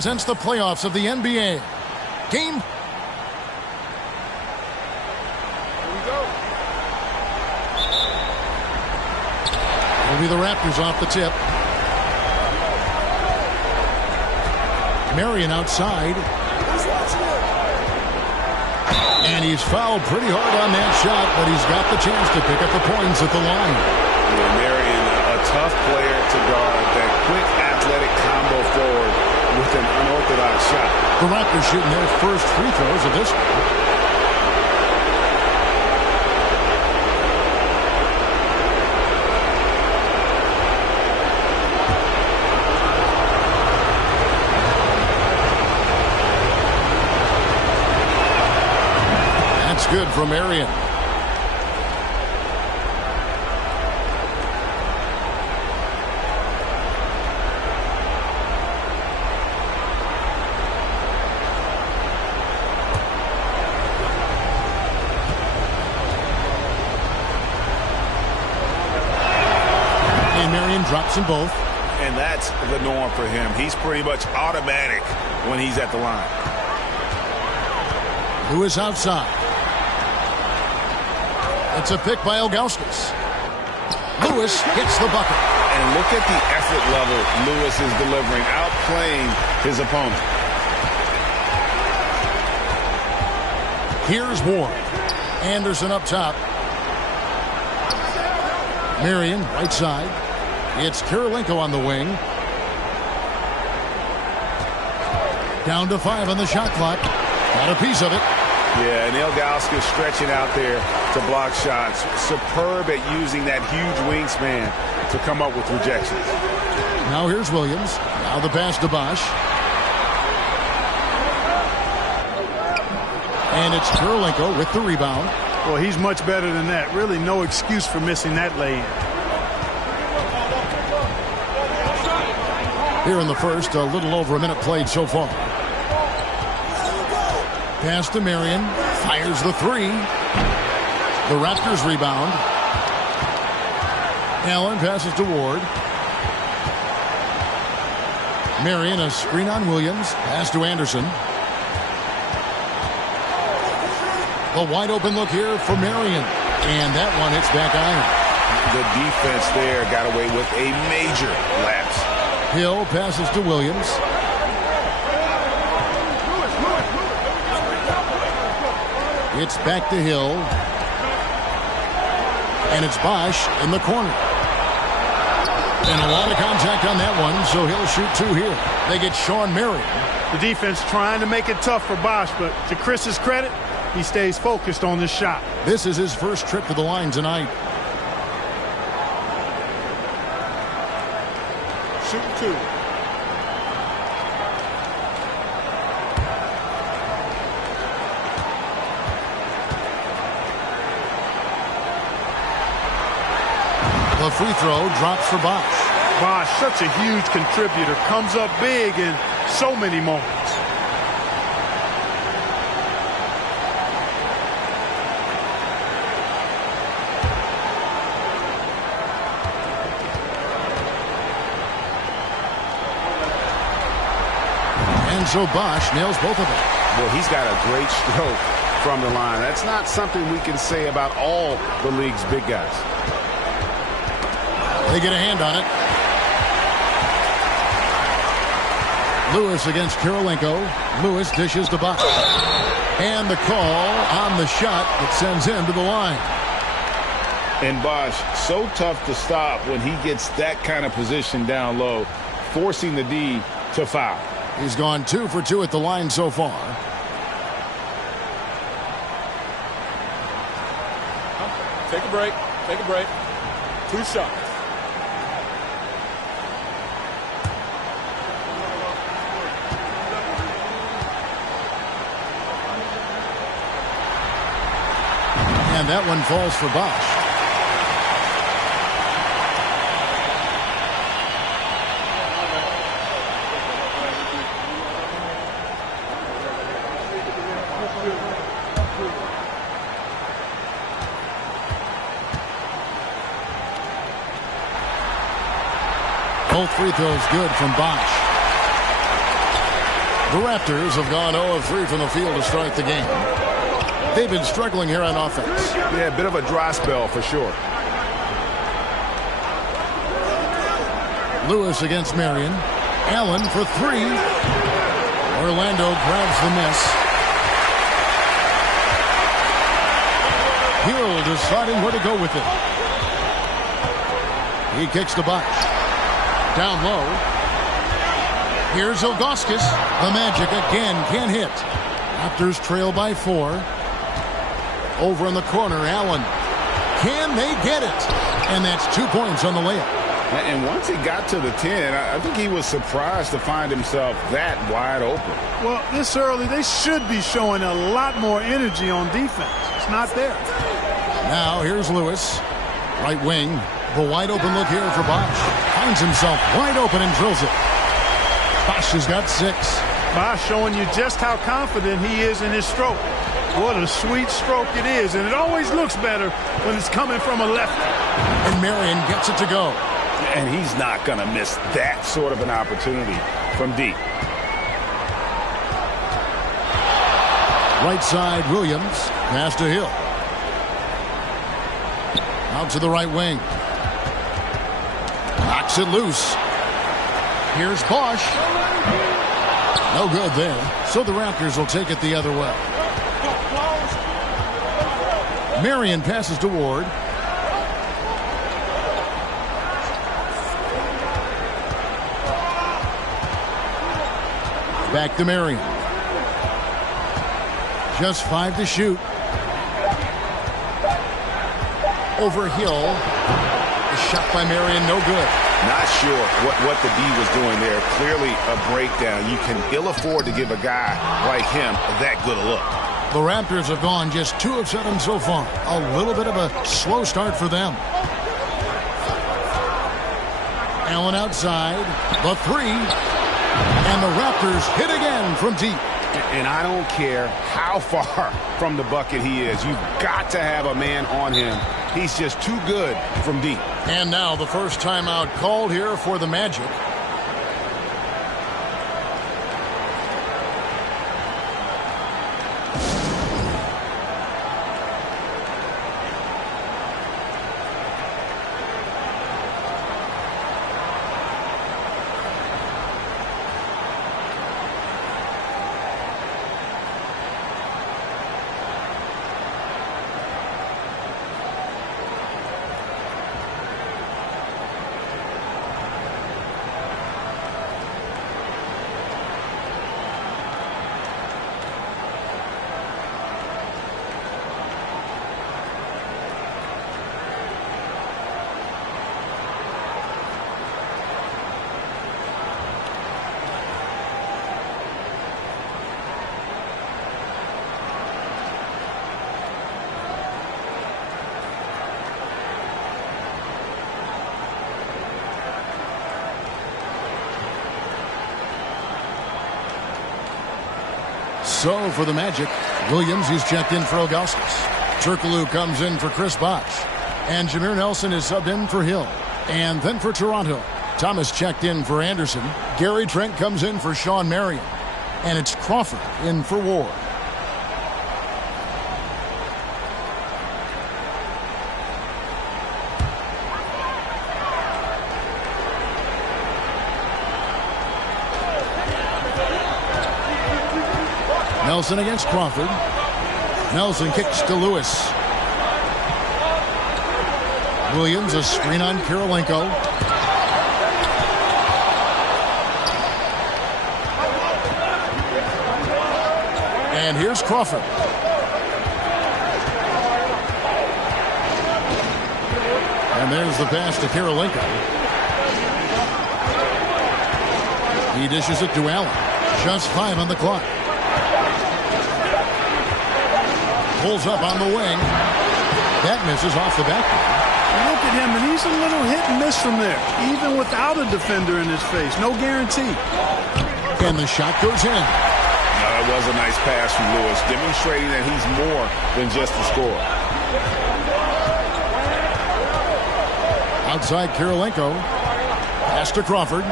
presents the playoffs of the NBA. Game. Here we go. Will be the Raptors off the tip. Marion outside. And he's fouled pretty hard on that shot, but he's got the chance to pick up the points at the line. Yeah, Marion, a tough player to guard. That quick, athletic combo forward with an unorthodox shot. The Raptors shooting their first free throws of this one. Good from Marion. And Marion drops them both. And that's the norm for him. He's pretty much automatic when he's at the line. Lewis outside. It's a pick by Ilgauskas. Lewis hits the bucket. And look at the effort level Lewis is delivering, outplaying his opponent. Here's Ward. Anderson up top. Marion, right side. It's Kirilenko on the wing. Down to 5 on the shot clock. Got a piece of it. Yeah, and Ilgauskas stretching out there to block shots. Superb at using that huge wingspan to come up with rejections. Now here's Williams. Now the pass to Bosch. And it's Kirilenko with the rebound. Well, he's much better than that. Really no excuse for missing that lay-in. Here in the first, a little over a minute played so far. Pass to Marion. Fires the three. The Raptors rebound. Allen passes to Ward. Marion, a screen on Williams. Pass to Anderson. The wide open look here for Marion. And that one hits back iron. The defense there got away with a major lapse. Hill passes to Williams. It's back to Hill. And it's Bosch in the corner. And a lot of contact on that one, so he'll shoot 2 here. They get Sean Marion. The defense trying to make it tough for Bosch, but to Chris's credit, he stays focused on this shot. This is his first trip to the line tonight. Shooting 2. The free throw drops for Bosch. Bosch, such a huge contributor, comes up big in so many moments. And so Bosch nails both of them. Well, he's got a great stroke from the line. That's not something we can say about all the league's big guys. They get a hand on it. Lewis against Kirilenko. Lewis dishes to Bosch. And the call on the shot that sends him to the line. And Bosch, so tough to stop when he gets that kind of position down low, forcing the D to foul. He's gone 2 for 2 at the line so far. Take a break. Take a break. 2 shots. And that one falls for Bosch. Both free throws good from Bosch. The Raptors have gone 0 of 3 from the field to start the game. They've been struggling here on offense. Yeah, a bit of a dry spell for sure. Lewis against Marion. Allen for 3. Orlando grabs the miss. Hill deciding where to go with it. He kicks to Bosh. Down low. Here's Ilgauskas. The Magic again can't hit. Raptors trail by 4. Over in the corner, Allen. Can they get it? And that's 2 points on the layup. And once he got to the 10, I think he was surprised to find himself that wide open. Well, this early, they should be showing a lot more energy on defense. It's not there. Now here's Lewis. Right wing. The wide open look here for Bosh. Finds himself wide open and drills it. Bosh has got 6. Bosh showing you just how confident he is in his stroke. What a sweet stroke it is, and it always looks better when it's coming from a lefty. And Marion gets it to go. And he's not going to miss that sort of an opportunity from deep. Right side, Williams. Pass to Hill. Out to the right wing. Knocks it loose. Here's Bosh. No good there. So the Raptors will take it the other way. Marion passes to Ward. Back to Marion. Just 5 to shoot. Over Hill. A shot by Marion, no good. Not sure what the D was doing there. Clearly a breakdown. You can ill afford to give a guy like him that good a look. The Raptors have gone just 2 of 7 so far. A little bit of a slow start for them. Allen outside. The 3. And the Raptors hit again from deep. And I don't care how far from the bucket he is. You've got to have a man on him. He's just too good from deep. And now the first timeout called here for the Magic. So for the Magic, Williams, he's checked in for Ilgauskas. Turkoglu comes in for Chris Bosh. And Jameer Nelson is subbed in for Hill. And then for Toronto, Thomas checked in for Anderson. Gary Trent comes in for Shawn Marion. And it's Crawford in for Ward. Nelson against Crawford. Nelson kicks to Lewis. Williams, a screen on Kirilenko. And here's Crawford. And there's the pass to Kirilenko. He dishes it to Allen. Just 5 on the clock. Pulls up on the wing. That misses off the backboard. Look at him, and he's a little hit and miss from there, even without a defender in his face. No guarantee. And the shot goes in. No, that was a nice pass from Lewis, demonstrating that he's more than just a scorer. Outside Kirilenko. Pass to Crawford.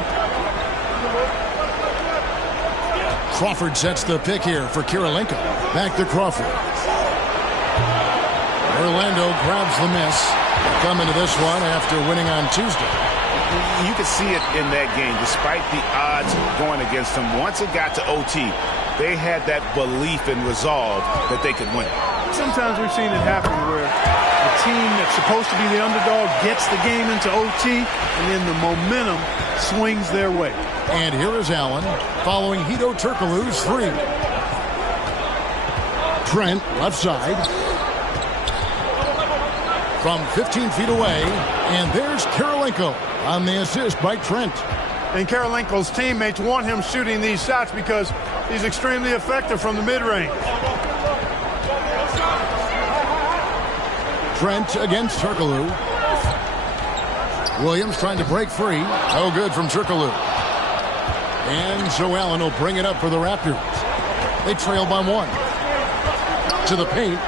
Crawford sets the pick here for Kirilenko. Back to Crawford. Orlando grabs the miss. Come into this one after winning on Tuesday. You could see it in that game. Despite the odds going against them, once it got to OT, they had that belief and resolve that they could win. Sometimes we've seen it happen where a team that's supposed to be the underdog gets the game into OT, and then the momentum swings their way. And here is Allen following Hedo Turkoglu's three. Trent left side. From 15 feet away, and there's Kirilenko on the assist by Trent. And Kirilenko's teammates want him shooting these shots because he's extremely effective from the mid-range. Trent against Turkoglu. Williams trying to break free. No good from Turkoglu. And so Allen will bring it up for the Raptors. They trail by one. To the paint.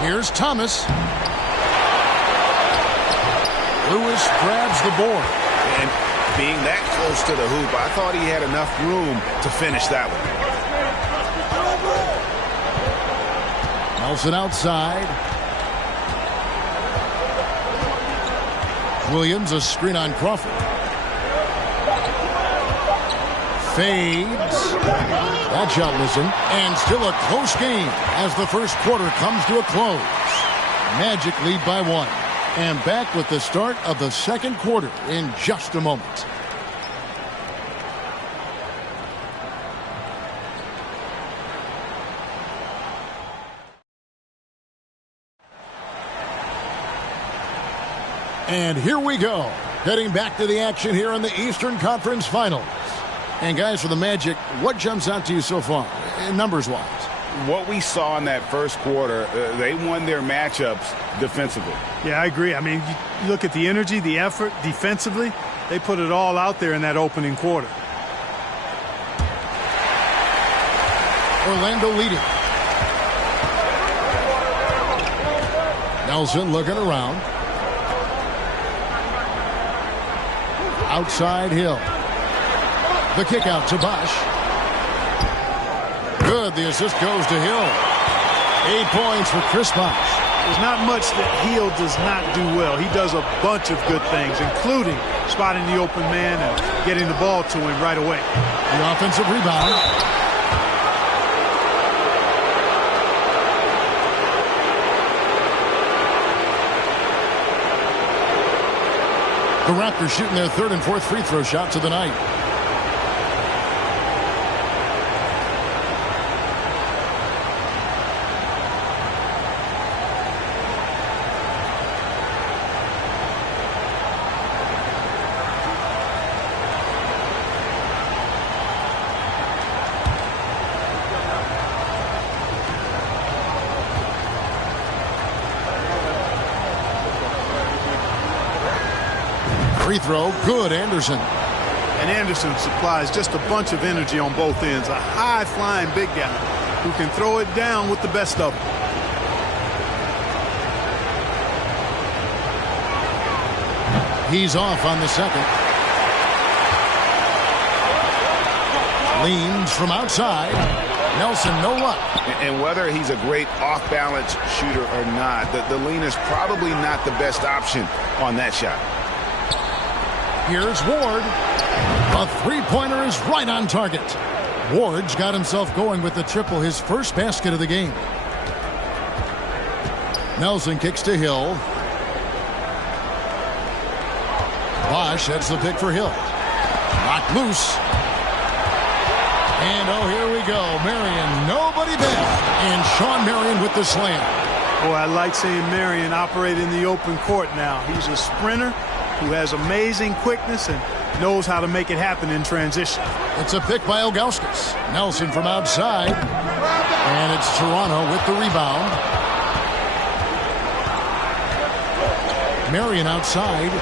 Here's Thomas. Lewis grabs the board. And being that close to the hoop, I thought he had enough room to finish that one. Nelson outside. Williams a screen on Crawford. Fades. That shot missing. And still a close game as the first quarter comes to a close. Magic lead by one. And back with the start of the second quarter in just a moment. And here we go. Heading back to the action here in the Eastern Conference Finals. And guys, for the Magic, what jumps out to you so far, numbers-wise? What we saw in that first quarter, they won their matchups defensively. Yeah, I agree. I mean, you look at the energy, the effort defensively, they put it all out there in that opening quarter. Orlando leading. Nelson looking around. Outside Hill. The kick out to Bosh. Good. The assist goes to Hill. 8 points for Chris Bosh. There's not much that Hill does not do well. He does a bunch of good things, including spotting the open man and getting the ball to him right away. The offensive rebound. The Raptors shooting their third and fourth free throw shots of the night. Free throw, good, Anderson. And Anderson supplies just a bunch of energy on both ends. A high-flying big guy who can throw it down with the best of them. He's off on the second. Leans from outside. Nelson, no luck. And whether he's a great off-balance shooter or not, the lean is probably not the best option on that shot. Here's Ward. A three-pointer is right on target. Ward's got himself going with the triple, his first basket of the game. Nelson kicks to Hill. Bosh sets the pick for Hill. Knocked loose. And oh, here we go. Marion, nobody back. And Shawn Marion with the slam. Boy, I like seeing Marion operate in the open court now. He's a sprinter who has amazing quickness and knows how to make it happen in transition. It's a pick by Ilgauskas. Nelson from outside. And it's Toronto with the rebound. Marion outside.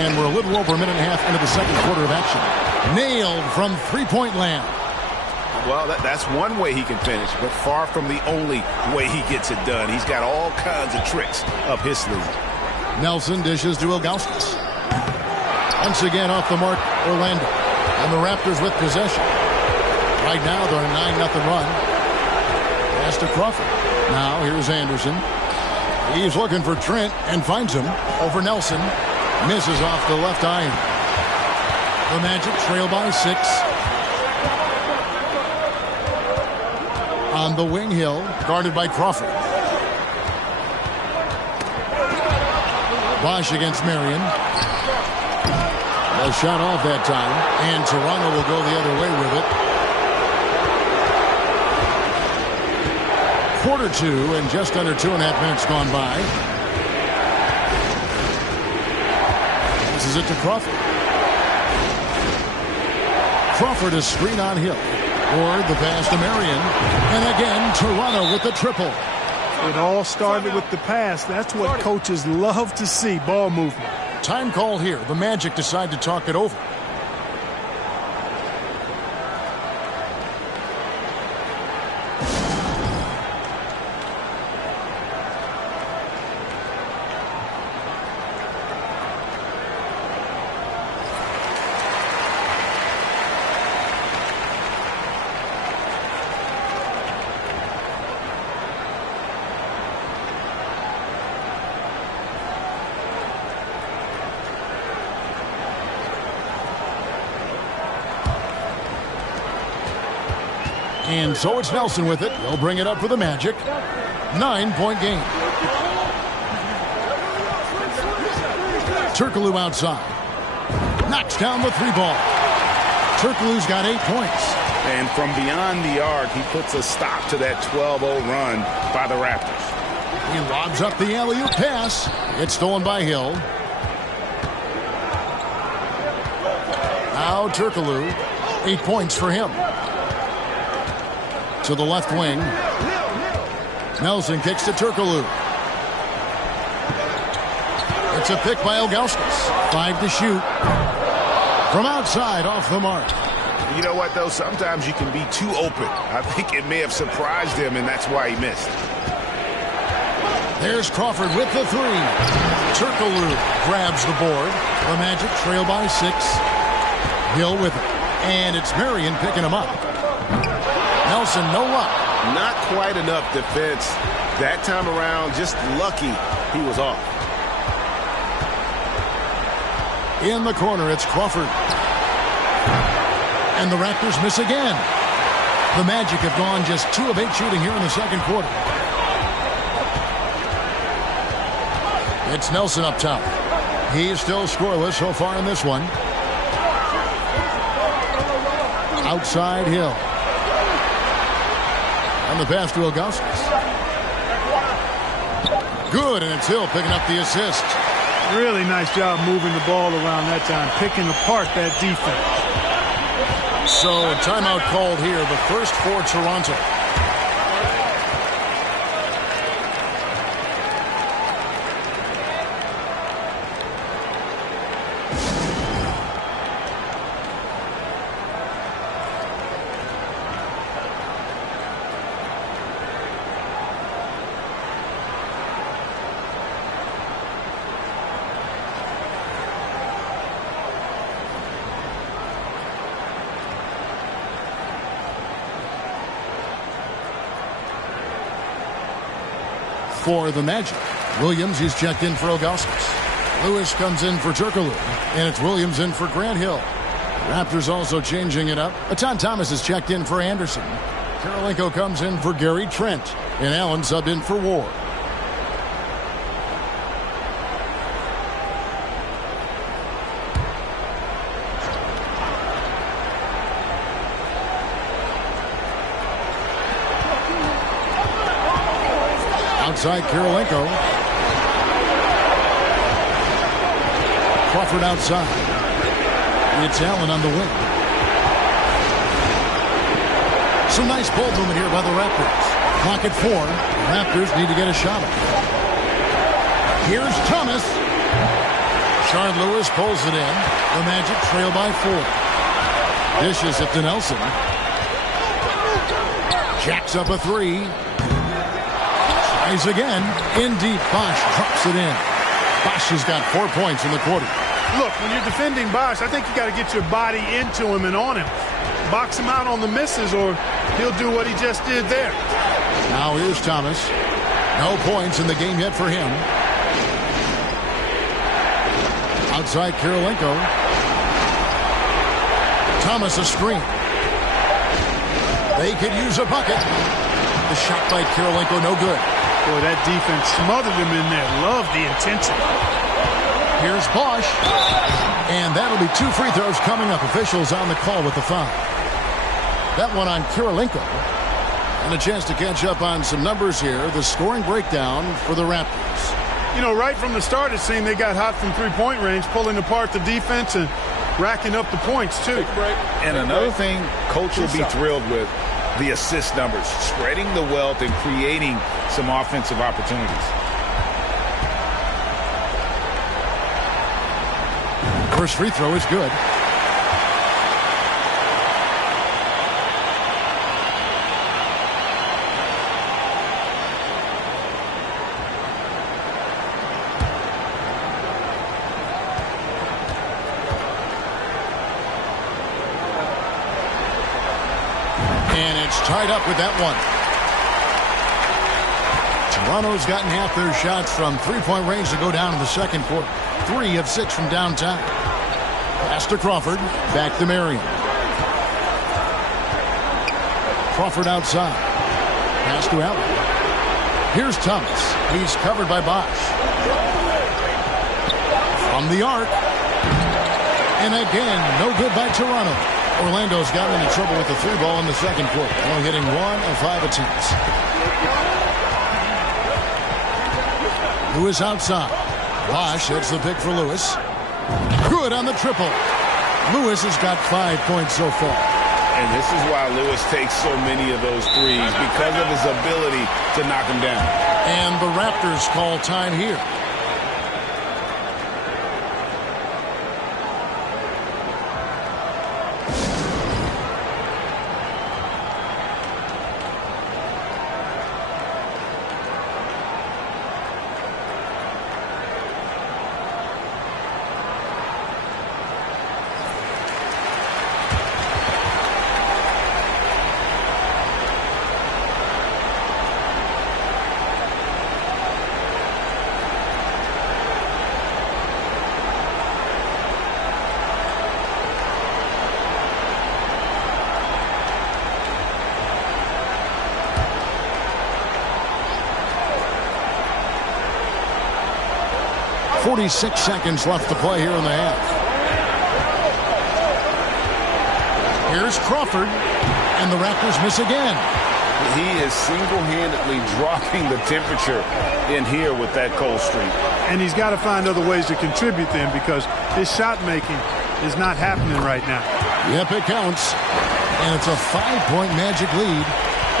And we're a little over a minute and a half into the second quarter of action. Nailed from three-point land. Well, that's one way he can finish, but far from the only way he gets it done. He's got all kinds of tricks up his sleeve. Nelson dishes to Ilgauskas. Once again off the mark, Orlando. And the Raptors with possession. Right now they're on a 9-0 run. Pass to Crawford. Now here's Anderson. He's looking for Trent and finds him over Nelson. Misses off the left iron. The Magic trail by 6. On the wing, Hill, guarded by Crawford. Bosch against Marion. A shot off that time, and Toronto will go the other way with it. Quarter 2 and just under 2.5 minutes gone by. This is it to Crawford. Crawford is screen on Hill. Ward the pass to Marion. And again, Toronto with the triple. It all started with the pass. That's what coaches love to see, ball movement. Time call here. The Magic decide to talk it over. And so it's Nelson with it. He'll bring it up for the Magic. 9-point game. Turkoglu outside. Knocks down the 3-ball. Turkoglu's got 8 points. And from beyond the arc, he puts a stop to that 12-0 run by the Raptors. He lobs up the alley-oop pass. It's stolen by Hill. Now Turkoglu. 8 points for him. To the left wing. Nelson kicks to Turkoglu. It's a pick by Ilgauskas. 5 to shoot. From outside, off the mark. You know what, though? Sometimes you can be too open. I think it may have surprised him, and that's why he missed. There's Crawford with the 3. Turkoglu grabs the board. The Magic trail by 6. Hill with it. And it's Marion picking him up. Nelson, no luck. Not quite enough defense that time around. Just lucky he was off. In the corner, it's Crawford. And the Raptors miss again. The Magic have gone just 2 of 8 shooting here in the second quarter. It's Nelson up top. He's still scoreless so far in this one. Outside Hill. On the pass to Ilgauskas. Good, and it's Hill picking up the assist. Really nice job moving the ball around that time, picking apart that defense. So, timeout called here, the first for Toronto. For the Magic, Williams, he's checked in for Ilgauskas. Lewis comes in for Turkoglu, and it's Williams in for Grant Hill. Raptors also changing it up. Atan Thomas is checked in for Anderson. Karolinko comes in for Gary Trent, and Allen subbed in for Ward. Outside Karolinko. Crawford outside. It's Allen on the wing. Some nice ball movement here by the Raptors. Clock at 4. The Raptors need to get a shot up. Here's Thomas. Shard Lewis pulls it in. The Magic trail by 4. Dishes it to Nelson. Jacks up a 3. Tries again. In deep. Bosch drops it in. Bosch has got 4 points in the quarter. Look, when you're defending Bosch, I think you got to get your body into him and on him. Box him out on the misses, or he'll do what he just did there. Now here's Thomas. No points in the game yet for him. Outside Kirilenko. Thomas a screen. They could use a bucket. The shot by Kirilenko, no good. Boy, that defense smothered him in there. Love the intensity. Here's Bosch. And that'll be 2 free throws coming up. Officials on the call with the foul. That one on Kirilenko. And a chance to catch up on some numbers here. The scoring breakdown for the Raptors. You know, right from the start, it seemed they got hot from three-point range, pulling apart the defense and racking up the points, too. And another thing Coach will be thrilled with, the assist numbers, spreading the wealth and creating some offensive opportunities. First free throw is good. And it's tied up with that one. Toronto's gotten half their shots from three-point range to go down in the second quarter. 3 of 6 from downtown. Pass to Crawford. Back to Marion. Crawford outside. Pass to Allen. Here's Thomas. He's covered by Bosch. From the arc. And again, no good by Toronto. Orlando's gotten into trouble with the 3 ball in the second quarter. Only hitting 1 of 5 attempts. Lewis outside. Bosch hits the pick for Lewis. Good on the triple. Lewis has got 5 points so far. And this is why Lewis takes so many of those threes, because of his ability to knock them down. And the Raptors call time here. .46 seconds left to play here in the half. Here's Crawford, and the Raptors miss again. He is single-handedly dropping the temperature in here with that cold streak. And he's got to find other ways to contribute then, because his shot making is not happening right now. Yep, it counts. And it's a 5-point Magic lead.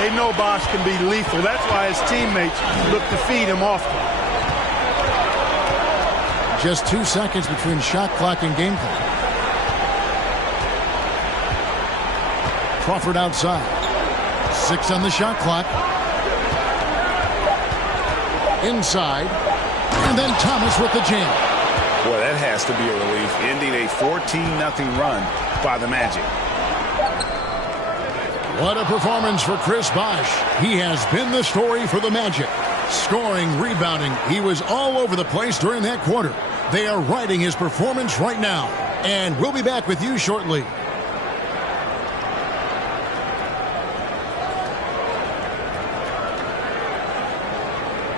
They know Bosch can be lethal. That's why his teammates look to feed him often. Just 2 seconds between shot clock and game clock. Crawford outside. 6 on the shot clock. Inside. And then Thomas with the jam. Boy, that has to be a relief, ending a 14-0 run by the Magic. What a performance for Chris Bosch. He has been the story for the Magic. Scoring, rebounding, he was all over the place during that quarter. They are riding his performance right now. And we'll be back with you shortly.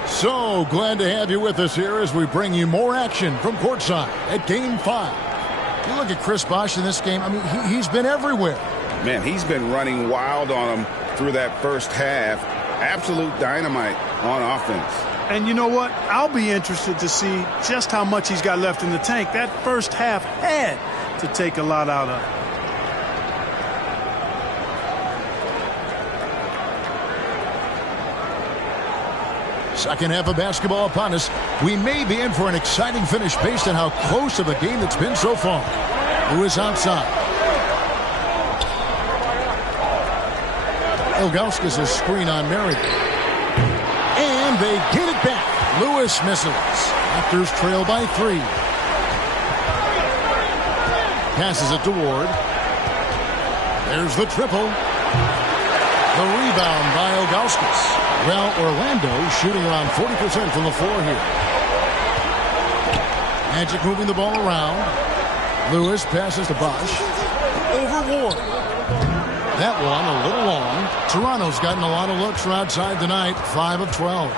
So glad to have you with us here as we bring you more action from courtside at Game 5. You look at Chris Bosch in this game, I mean, he's been everywhere. Man, he's been running wild on him through that first half. Absolute dynamite on offense. And you know what? I'll be interested to see just how much he's got left in the tank. That first half had to take a lot out of it. Second half of basketball upon us. We may be in for an exciting finish based on how close of a game it's been so far. Lewis outside. Ilgauskas a screen on Marion. And they get it back. Lewis misses. Raptors trail by 3. Passes it to Ward. There's the triple. The rebound by Ilgauskas. Well, Orlando shooting around 40% from the floor here. Magic moving the ball around. Lewis passes to Bosch. Over Ward. That one a little long. Toronto's gotten a lot of looks from outside tonight. 5 of 12.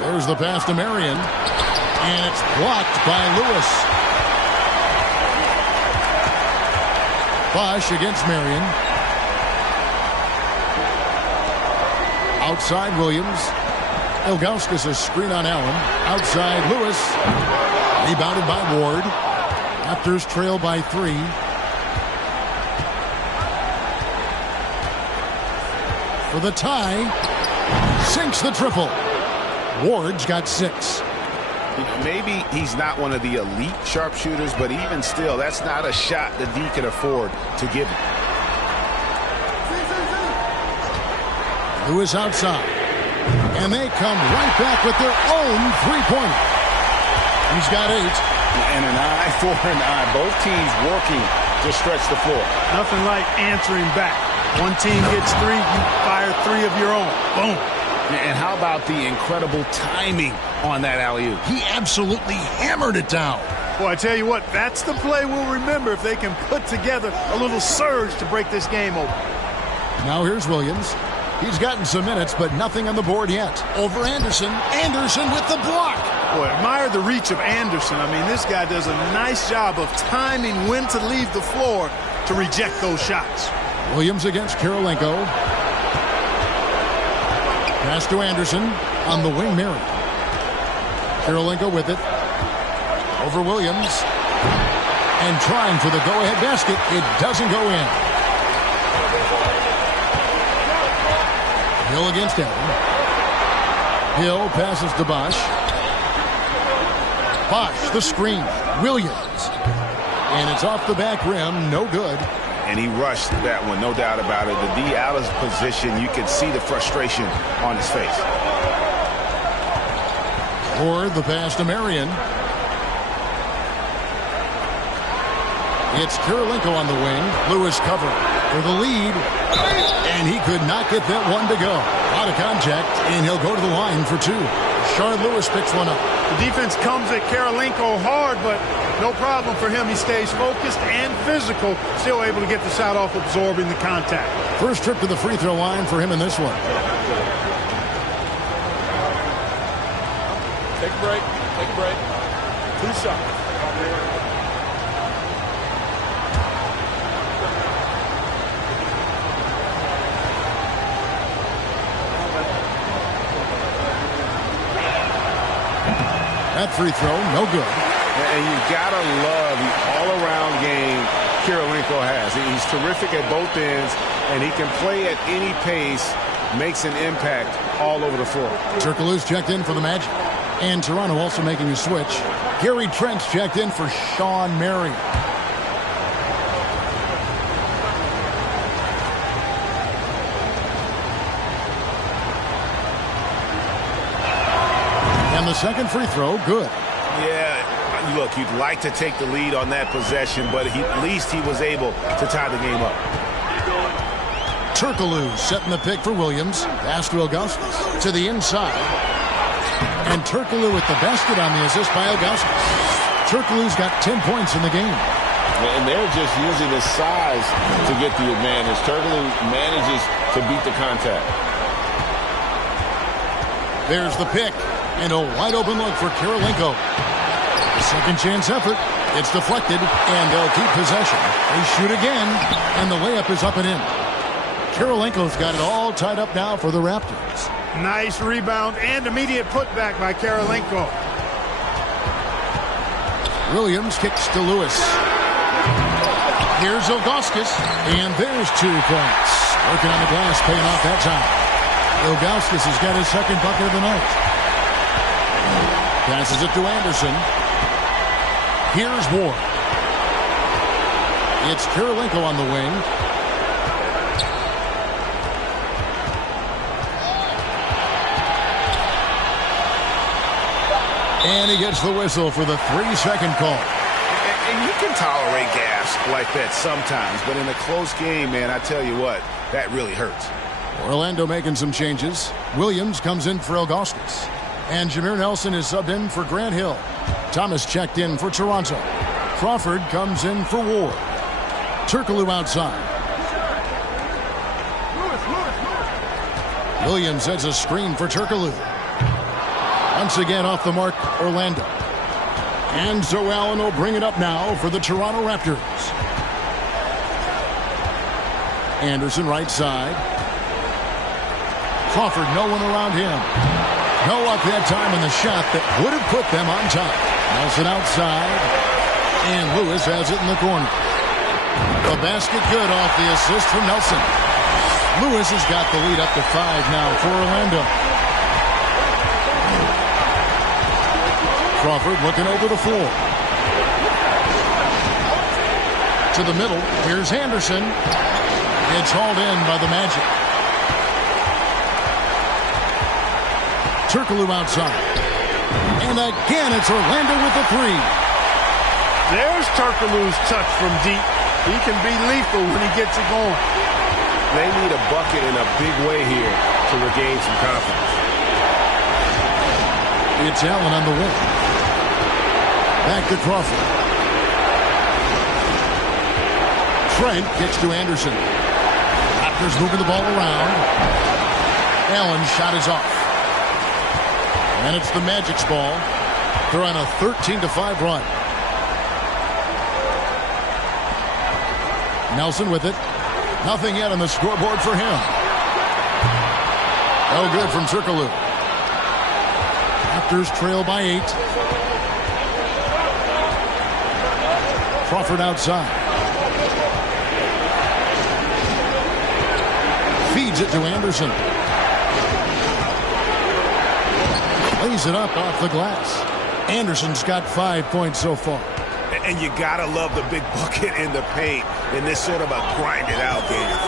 There's the pass to Marion. And it's blocked by Lewis. Bosch against Marion. Outside Williams. Ilgauskas a screen on Allen. Outside Lewis. Rebounded by Ward. Raptors trail by 3. For the tie. Sinks the triple. Ward's got 6. Maybe he's not one of the elite sharpshooters, but even still, that's not a shot that D can afford to give him. Lewis outside. And they come right back with their own three-pointer. He's got 8. And an eye for an eye. Both teams working to stretch the floor. Nothing like answering back. One team gets 3, you fire 3 of your own. Boom. And how about the incredible timing on that alley-oop? He absolutely hammered it down. Boy, I tell you what, that's the play we'll remember if they can put together a little surge to break this game open. Now here's Williams. He's gotten some minutes, but nothing on the board yet. Over Anderson. Anderson with the block. Boy, admire the reach of Anderson. I mean, this guy does a nice job of timing when to leave the floor to reject those shots. Williams against Karolinko. Pass to Anderson on the wing, Mary. Karolinko with it. Over Williams. And trying for the go-ahead basket. It doesn't go in. Hill against Allen. Hill passes to Bosch. Bosch, the screen. Williams. And it's off the back rim. No good. And he rushed that one, no doubt about it. The D out of position, you can see the frustration on his face. Or the pass to Marion. It's Karolinko on the wing. Lewis cover for the lead. And he could not get that one to go. Out of contact, and he'll go to the line for 2. Shard Lewis picks one up. The defense comes at Karolinko hard, but no problem for him. He stays focused and physical, still able to get the shot off, absorbing the contact. First trip to the free throw line for him in this one. Take a break. Take a break. 2 shots. That free throw, no good. And you gotta love the all-around game Karolinko has. He's terrific at both ends, and he can play at any pace, makes an impact all over the floor. Turkoglu's checked in for the Magic. And Toronto also making a switch. Gary Trent's checked in for Sean Marion. And the second free throw, good. Yeah, look, you'd like to take the lead on that possession, but at least he was able to tie the game up. Turkoglu setting the pick for Williams. Pass to Ilgauskas to the inside. And Turkoglu with the basket on the assist by Ilgauskas. Turkoglu's got 10 points in the game. And they're just using his size to get the advantage. Turkoglu manages to beat the contact. There's the pick. And a wide open look for Karolinko. Second chance effort. It's deflected, and they'll keep possession. They shoot again, and the layup is up and in. Karolinko's got it all tied up now for the Raptors. Nice rebound and immediate putback by Karolinko. Williams kicks to Lewis. Here's Ilgauskas, and there's 2 points. Working on the glass, paying off that time. Ilgauskas has got his second bucket of the night. Passes it to Anderson. Here's Ward. It's Karolinko on the wing. And he gets the whistle for the 3-second call. And you can tolerate gas like that sometimes, but in a close game, man, I tell you what, that really hurts. Orlando making some changes. Williams comes in for Ilgauskas. And Jameer Nelson is subbed in for Grant Hill. Thomas checked in for Toronto. Crawford comes in for Ward. Turkoglu outside. Williams sets a screen for Turkoglu. Once again off the mark, Orlando. And so Allen will bring it up now for the Toronto Raptors. Anderson right side. Crawford, no one around him. No luck that time in the shot that would have put them on top. Nelson outside. And Lewis has it in the corner. The basket good off the assist from Nelson. Lewis has got the lead up to 5 now for Orlando. Crawford looking over the floor. To the middle. Here's Anderson. It's hauled in by the Magic. Turkoglu outside. And again, it's Orlando with the 3. There's Turkoglu's touch from deep. He can be lethal when he gets it going. They need a bucket in a big way here to regain some confidence. It's Allen on the wing. Back to Crawford. Trent gets to Anderson. Raptors moving the ball around. Allen's shot is off. And it's the Magic's ball. They're on a 13-5 run. Nelson with it. Nothing yet on the scoreboard for him. No good from Turkoglu. Raptors trail by 8. Crawford outside. Feeds it to Anderson. Lays it up off the glass. Anderson's got 5 points so far. And you gotta love the big bucket in the paint in this sort of a grinded-out game.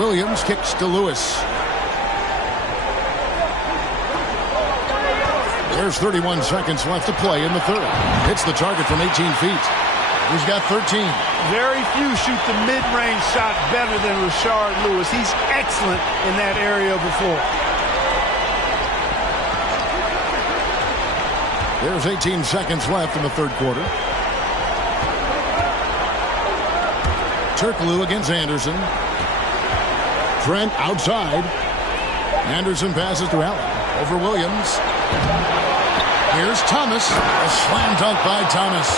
Williams kicks to Lewis. There's 31 seconds left to play in the third. Hits the target from 18 feet. He's got 13. Very few shoot the mid-range shot better than Rashard Lewis. He's excellent in that area of the floor. There's 18 seconds left in the third quarter. Turkoglu against Anderson. Trent outside. Anderson passes to Allen. Over Williams. Here's Thomas. A slam dunk by Thomas.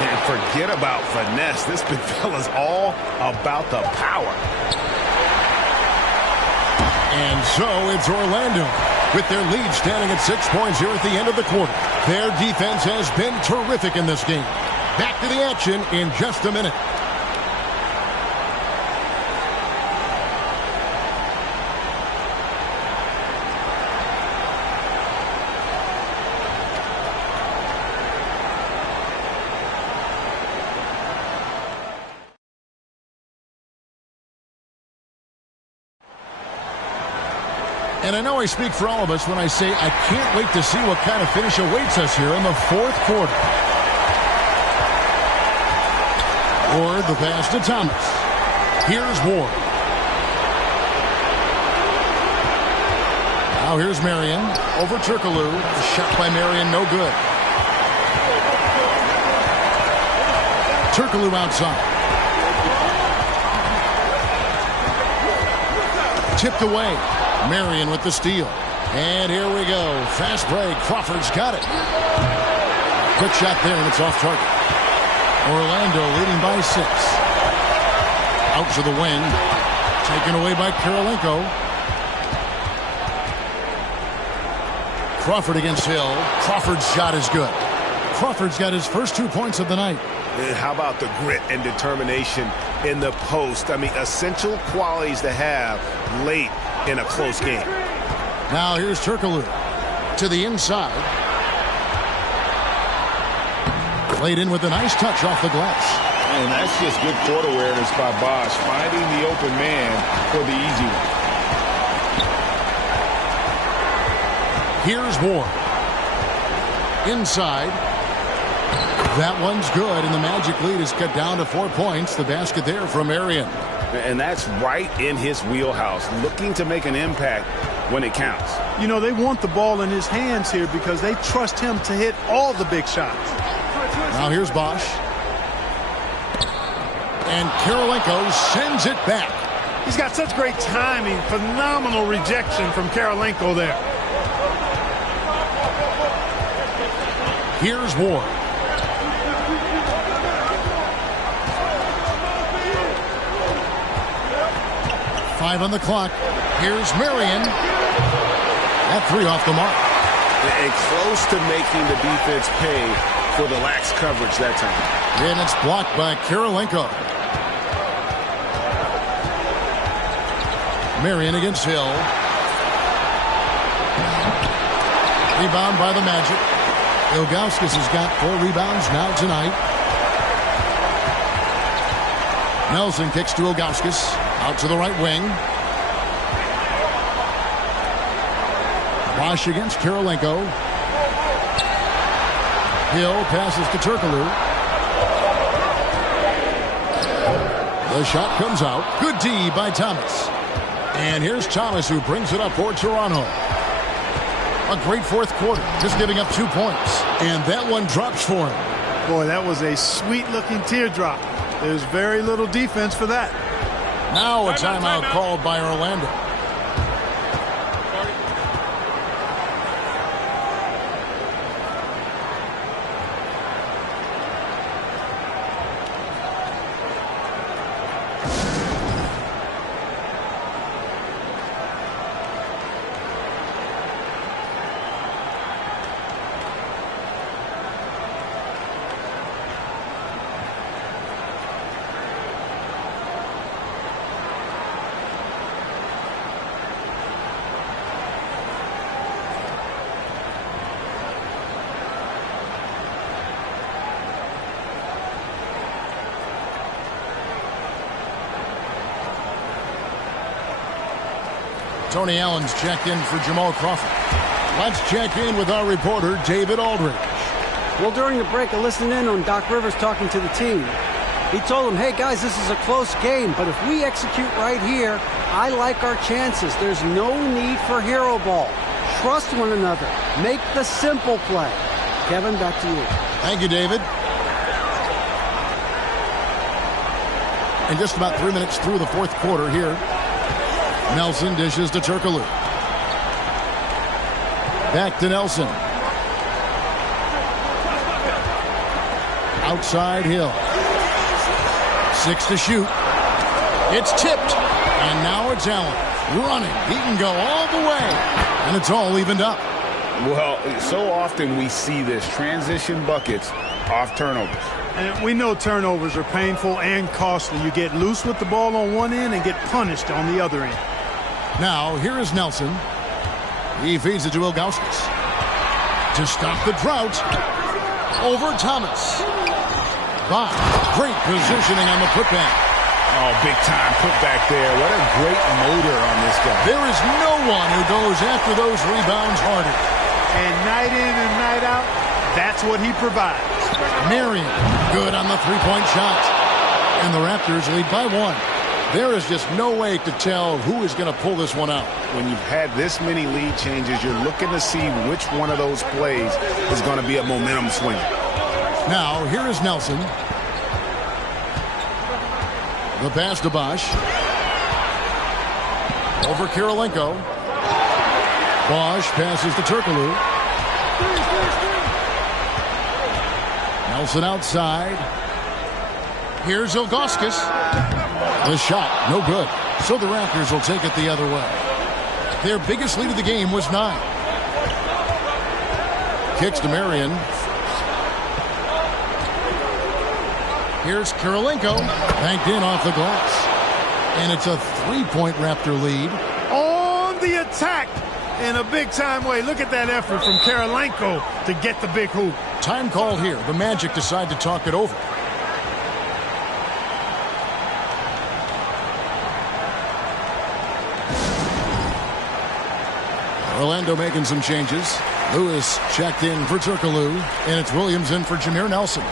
And forget about finesse. This big fella's all about the power. And so it's Orlando with their lead standing at 6 points here at the end of the quarter. Their defense has been terrific in this game. Back to the action in just a minute. And I know I speak for all of us when I say I can't wait to see what kind of finish awaits us here in the fourth quarter. Ward the pass to Thomas. Here's Ward. Now here's Marion. Over Turkoglu. Shot by Marion, no good. Turkoglu outside. Tipped away. Marion with the steal. And here we go. Fast break. Crawford's got it. Quick shot there, and it's off target. Orlando leading by 6. Out to the wing. Taken away by Kirilenko. Crawford against Hill. Crawford's shot is good. Crawford's got his first 2 points of the night. How about the grit and determination in the post? I mean, essential qualities to have late in a close game. Now here's Turkoglu to the inside. Played in with a nice touch off the glass. And that's just good court awareness by Bosh, finding the open man for the easy one. Here's Ward. Inside. That one's good, and the Magic lead is cut down to 4 points. The basket there from Marion. And that's right in his wheelhouse, looking to make an impact when it counts. You know, they want the ball in his hands here because they trust him to hit all the big shots. Now here's Bosch. And Kirilenko sends it back. He's got such great timing. Phenomenal rejection from Kirilenko there. Here's Ward. Five on the clock. Here's Marion. That three off the mark. And close to making the defense pay for the lax coverage that time. And it's blocked by Kirilenko. Marion against Hill. Rebound by the Magic. Ilgauskas has got 4 rebounds now tonight. Nelson kicks to Ilgauskas. Out to the right wing. Bosch against Kirilenko. Hill passes to Turkoglu. The shot comes out. Good D by Thomas. And here's Thomas, who brings it up for Toronto. A great fourth quarter, just giving up 2 points. And that one drops for him. Boy, that was a sweet-looking teardrop. There's very little defense for that. Now a timeout called by Orlando. Tony Allen's checked in for Jamal Crawford. Let's check in with our reporter, David Aldridge. Well, during the break, I listened in on Doc Rivers talking to the team. He told them, hey, guys, this is a close game, but if we execute right here, I like our chances. There's no need for hero ball. Trust one another. Make the simple play. Kevin, back to you. Thank you, David. And just about 3 minutes through the fourth quarter here. Nelson dishes to Turkoglu. Back to Nelson. Outside Hill. 6 to shoot. It's tipped. And now it's Allen running. He can go all the way. And it's all evened up. Well, so often we see this. Transition buckets off turnovers. And we know turnovers are painful and costly. You get loose with the ball on one end and get punished on the other end. Now, here is Nelson. He feeds it to Ilgauskas. To stop the drought. Over Thomas. Bosch. Great positioning on the putback. Oh, big time putback there. What a great motor on this guy. There is no one who goes after those rebounds harder. And night in and night out, that's what he provides. Marion, good on the three-point shot. And the Raptors lead by 1. There is just no way to tell who is going to pull this one out. When you've had this many lead changes, you're looking to see which one of those plays is going to be a momentum swing. Now, here is Nelson. The pass to Bosch. Over Kirilenko. Bosch passes to Turkoglu. Nelson outside. Here's Ilgauskas. The shot, no good. So the Raptors will take it the other way. Their biggest lead of the game was 9. Kicks to Marion. Here's Kirilenko. Banked in off the glass. And it's a 3-point Raptor lead. On the attack in a big-time way. Look at that effort from Kirilenko to get the big hoop. Time called here. The Magic decide to talk it over. Orlando making some changes. Lewis checked in for Turkoglu, and it's Williams in for Jameer Nelson.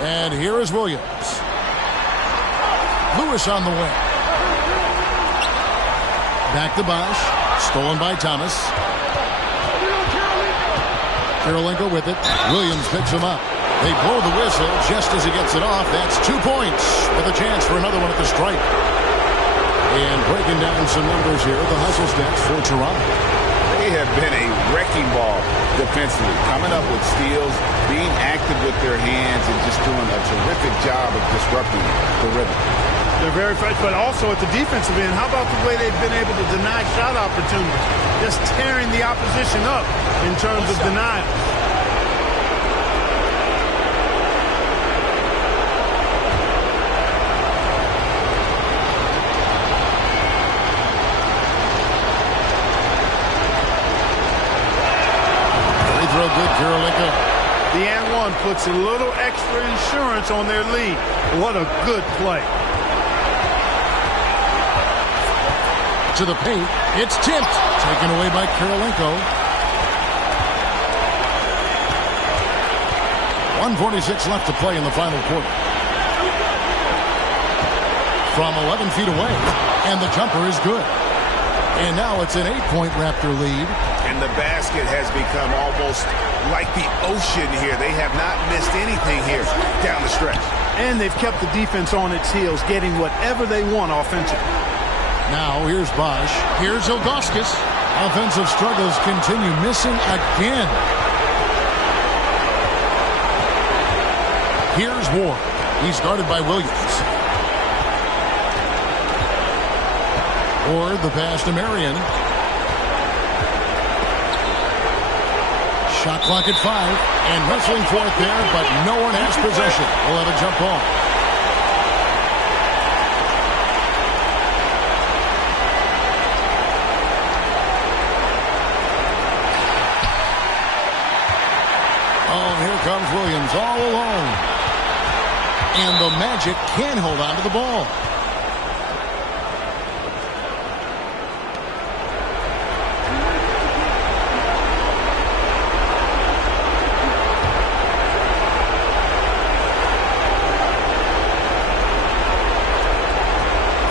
And here is Williams. Lewis on the wing. Back to Bosch. Stolen by Thomas. Kirilenko with it. Williams picks him up. They blow the whistle just as he gets it off. That's 2 points with a chance for another one at the stripe. And breaking down some numbers here, the hustle stats for Toronto. They have been a wrecking ball defensively, coming up with steals, being active with their hands, and just doing a terrific job of disrupting the rhythm. They're very fresh, but also at the defensive end, how about the way they've been able to deny shot opportunities? Just tearing the opposition up in terms of denial. Good, Kirilenko. The and one puts a little extra insurance on their lead. What a good play. To the paint. It's tipped. Taken away by Kirilenko. 1:46 left to play in the final quarter. From 11 feet away. And the jumper is good. And now it's an 8-point Raptor lead. And the basket has become almost like the ocean here. They have not missed anything here down the stretch. And they've kept the defense on its heels, getting whatever they want offensively. Now here's Bosch. Here's Ilgauskas. Offensive struggles continue, missing again. Here's Ward. He's guarded by Williams. Ward, the pass to Marion. Shot clock at 5, and wrestling for it there, but no one has possession. We'll have a jump ball. Oh, here comes Williams all alone. And the Magic can hold on to the ball.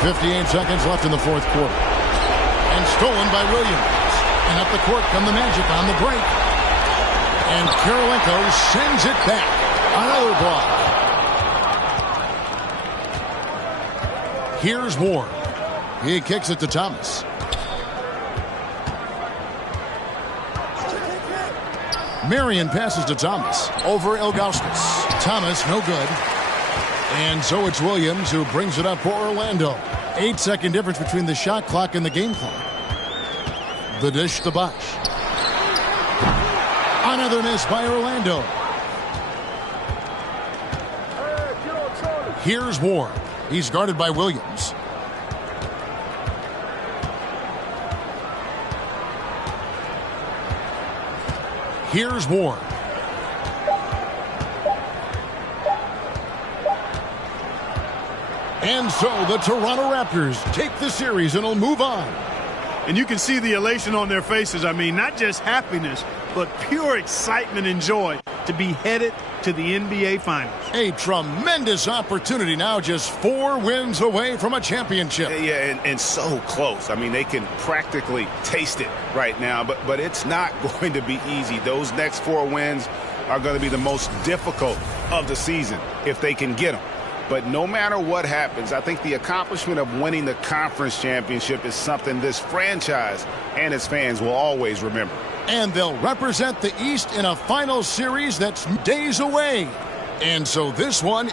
.58 seconds left in the fourth quarter. And stolen by Williams. And up the court come the Magic on the break. And Kirilenko sends it back. Another block. Here's Ward. He kicks it to Thomas. Marion passes to Thomas. Over Ilgauskas. Thomas, no good. And so it's Williams who brings it up for Orlando. 8-second difference between the shot clock and the game clock. The dish to Bosch. Another miss by Orlando. Here's Ward. He's guarded by Williams. Here's Ward. And so the Toronto Raptors take the series and will move on. And you can see the elation on their faces. I mean, not just happiness, but pure excitement and joy to be headed to the NBA Finals. A tremendous opportunity now, just 4 wins away from a championship. Yeah, and so close. I mean, they can practically taste it right now, but it's not going to be easy. Those next 4 wins are going to be the most difficult of the season if they can get them. But no matter what happens, I think the accomplishment of winning the conference championship is something this franchise and its fans will always remember. And they'll represent the East in a final series that's days away. And so this one